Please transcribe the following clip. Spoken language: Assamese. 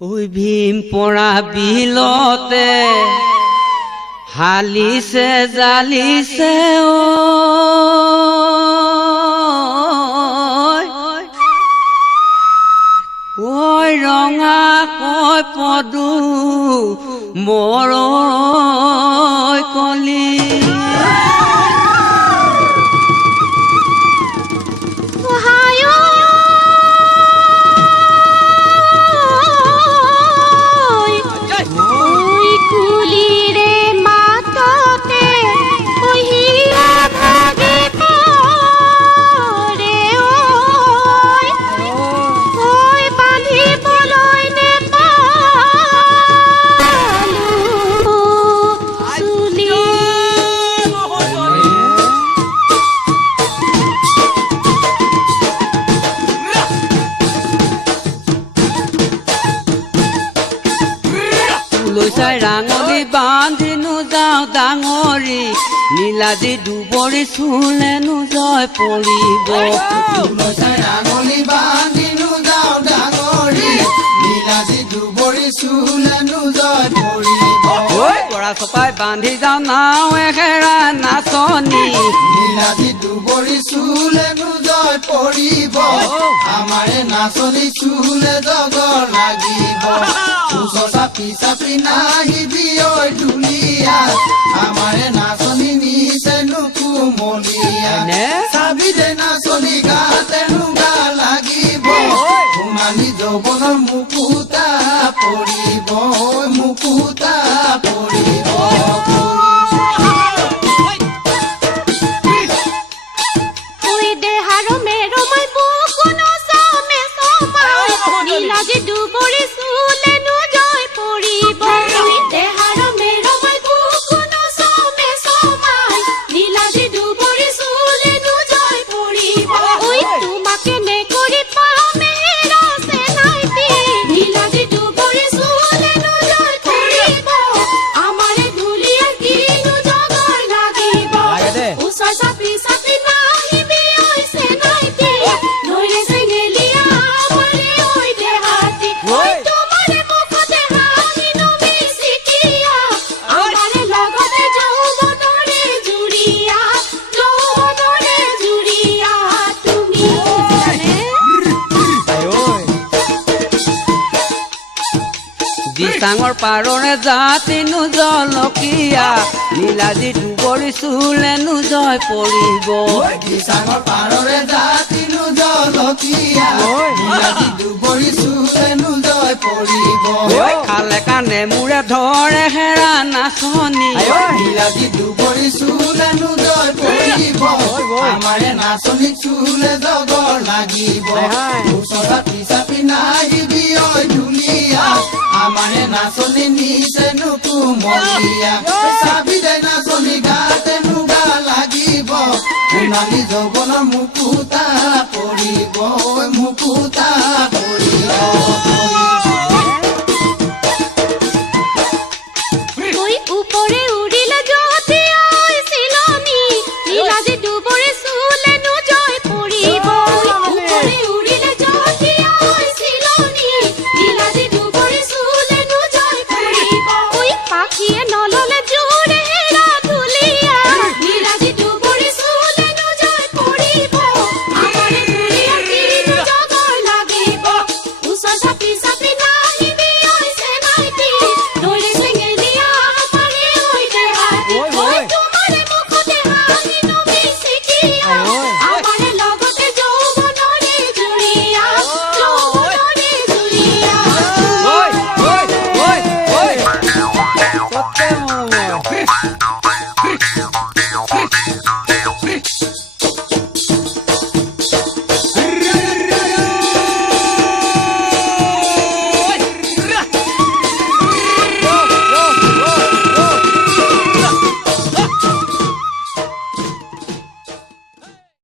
ওই ভীম পৰা বিলতে হালিছে জালিছে ওই ৰঙা কয় পদু মোৰ কলি লৈছাই ৰাঙলী বান্ধিনো যাওঁ ডাঙৰি নীলাজী দুবৰি চুলেনো জয় পৰিব লৈছাই ৰাঙলী বান্ধিনো যাওঁ ডাঙৰি নীলাজী দুবৰি চুলেনো জয় পৰিব পৰা চপাই বান্ধি যাওঁ নাও এখেৰা নাচনি নীলাজী দুবৰি চুলেনো জয় পৰিব আমাৰে নাচনি চুলে জগৰ লাগিব চাপি চাপি নাহিবি ঐ ঢুলীয়া আমাৰে নাচনি নিচেনো কুমলীয়া চাবি দে নাচনি গাতেনো গা লাগিব সোণালী যৌৱনৰ মুকুতা পৰিব মুকুতা পৰিব দিচাঙৰ পাৰৰে জাতিনো জলকীয়া নীলাজী দুবৰি চুলেনো জয় পৰিব দিচাঙৰ পাৰৰে জাতিনো জলকীয়া নীলাজী দুবৰি চুলেনো জয় পৰিব খালে কানে মূৰে ধৰে হেৰা নাচনি নীলাজী দুবৰি চুলেনো জয় পৰিব আমাৰে নাচনি চুলে জগৰ লাগিব চাপি চাপি নাহিবি ঐ ঢুলীয়া আমাৰে নাচনি নিচেনো কুমলীয়া চাবি দে নাচনি গাতেনো গা লাগিব সোণালী যৌৱনৰ মুকুতা পৰিব মুকুতা পৰিব